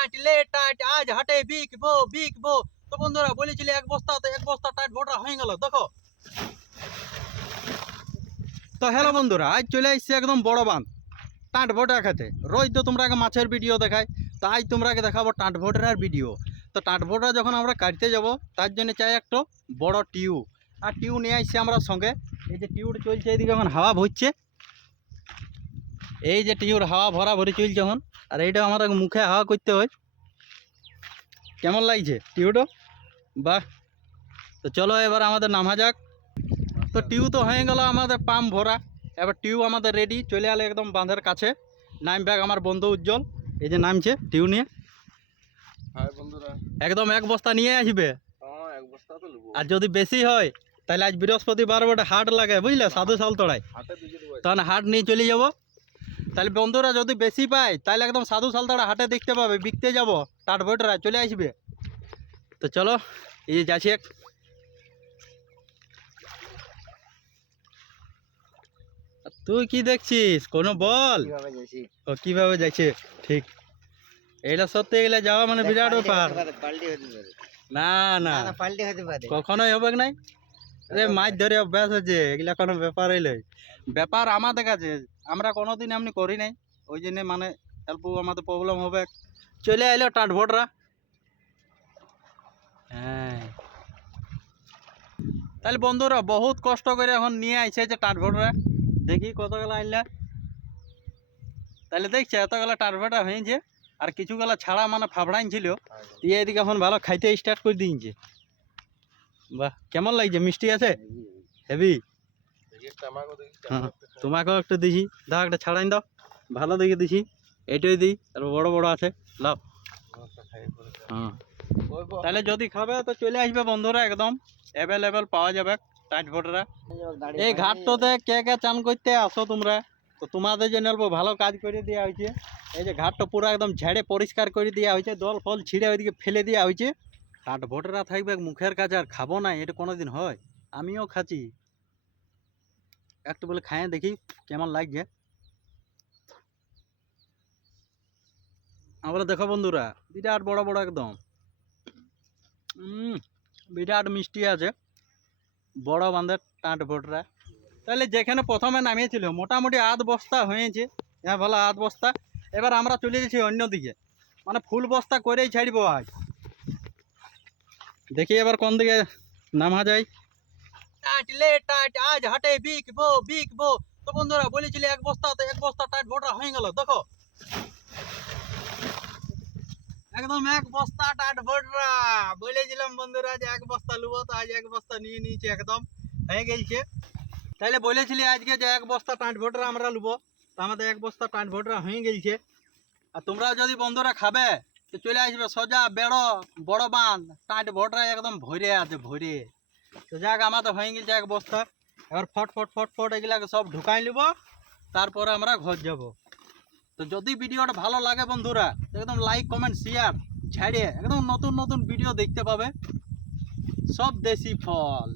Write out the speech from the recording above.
টাটলে টাট আজ হাটে বিকবো। তো বন্ধুরা বলেছিলি এক বস্তা, তো এক বস্তা টাট ভোটা হয়ে গেল দেখো। তো হ্যালো বন্ধুরা, আজ চলে আসছে একদম বড় বাঁধ টাট ভোটা খেতে। রোজ তো তোমরা মাছের ভিডিও দেখাই, তো আজ তোমরা দেখাবো টাট ভোটার ভিডিও। তো টাট ভোটা যখন আমরা কাটতে যাব তার জন্য চাই একটা বড় টিউ, আর টিউ নিয়ে আসছি আমরা সঙ্গে। এই যে টিউর চলছে, এইদিকে এখন হাওয়া ভরছে, এই যে টিউর হাওয়া ভরা ভরে চলছে এখন। আর এইটা আমাদের মুখে হাওয়া করতে হয়। কেমন লাগছে টিউটা? বাহ। তো চলো এবার আমাদের নামা যাক। তো টিউ তো হয়ে গেল আমাদের পাম্প ভরা, এবার টিউ আমাদের রেডি। চলে এলো একদম বাঁধের কাছে, নাম ব্যাগ আমার বন্ধু উজ্জ্বল, এই যে নামছে টিউ নিয়ে। একদম এক বস্তা নিয়ে আসবে, আর যদি বেশি হয় তাহলে আজ বৃহস্পতিবার বটে হাট লাগে বুঝলে, সাধু সাল তোড়ায়, তখন হাট নিয়ে চলে যাব। তাহলে বন্ধুরা যদি বেশি পায় তাহলে একদম সাধু সালতাড়া হাটে দেখতে পাবে, বিকতে যাব, টাট ভোটরা চলে আসবে। তো চলো এই যে যাচ্ছি। তুই কি দেখছিস, কোনো বল ও কিভাবে যাচ্ছে? ঠিক, এইটা সত্যি গেলে যাওয়া মানে বিরাট ব্যাপার। না না কখনোই হবে নাই রে, মাছ ধরে অভ্যাস হচ্ছে, এগুলা কোনো ব্যাপার হইলে ব্যাপার আমাদের কাছে, আমরা কোনোদিন এমনি করি নাই, ওই জন্য মানে অল্প আমাদের প্রবলেম হবে। চলে এলো টাট ভোটরা। হ্যাঁ, তাহলে বন্ধুরা বহুত কষ্ট করে এখন নিয়ে আইছে যে টাট ভোটরা, দেখি কতগুলো আনলা। তাহলে দেখছে এতগুলো টাট ভোটা হয়েছে, আর কিছু গলা ছাড়া মানে ফাফড়াইন ছিল, দিয়ে এদিকে এখন ভালো খাইতে স্টার্ট করে দিয়েছে। বাহ, কেমন লাগছে? মিষ্টি আছে হেভি। হ্যাঁ, তোমাকেও একটু দিছি, দাও একটা ছাড়াই দাও, ভালো দেখে দিছি। এটাই দিই, আর বড় বড় আছে, লাও। হ্যাঁ, তাহলে যদি খাবে তো চলে আসবে বন্ধুরা, একদম অ্যাভেলেবেল পাওয়া যাবে টাট ভোটরা। এই ঘাটটাতে কে কে চান করতে আসো তোমরা, তো তোমাদের জন্য অল্প ভালো কাজ করে দেওয়া হয়েছে। এই যে ঘাটটা পুরো একদম ঝেড়ে পরিষ্কার করে দেওয়া হয়েছে, দল ফল ছিঁড়ে ওইদিকে ফেলে দেওয়া হয়েছে। টাট ভোটরা থাকবে মুখের কাছে, আর খাবো না এটা কোনোদিন হয়? আমিও খাচ্ছি, একটু বলে খাইয়ে দেখি কেমন লাগছে। আমরা দেখো বন্ধুরা, বিরাট বড় বড় একদম, বিরাট মিষ্টি আছে বড় বাঁধের টাট ভোটরা। তাহলে যেখানে প্রথমে নামিয়েছিল মোটামুটি আধ বস্তা হয়েছে, হ্যাঁ ভালো আধ বস্তা। এবার আমরা চলে যাচ্ছি অন্যদিকে, মানে ফুল বস্তা করেই ছাড়ব আজ। দেখি এবার কোন দিকে নামা যায়। টাটলে টাট আজ হাটে বিকবো। তো বন্ধুরা বলেছিলি এক বস্তা, তো এক বস্তা টাট ভোটরা হয়ে গেল দেখো। একদম এক বস্তা টাট ভোটরা বলেছিলাম বন্ধুরা যে এক বস্তা লুবো, তো আজ এক বস্তা নিয়ে নিয়েছি, একদম হয়ে গেছে। তাইলে বলেছিলি আজকে যে এক বস্তা টাট ভোটরা আমরা লুবো, তো আমাদের এক বস্তা টাট ভোটরা হয়ে গেছে। আর তোমরা যদি বন্ধুরা খাবে তো চলে আসবে সোজা বড় বাঁধ, টাট ভোটরা একদম ভরে আছে ভরে। তো যাক আমাদের হয়ে গেছে এক বস্তা, এবার ফট এগুলাকে সব ঢুকাই নিব, তারপরে আমরা ঘর যাব। তো যদি ভিডিওটা ভালো লাগে বন্ধুরা, একদম লাইক কমেন্ট শেয়ার ছাড়িয়ে একদম নতুন নতুন ভিডিও দেখতে পাবে, সব দেশি ফল।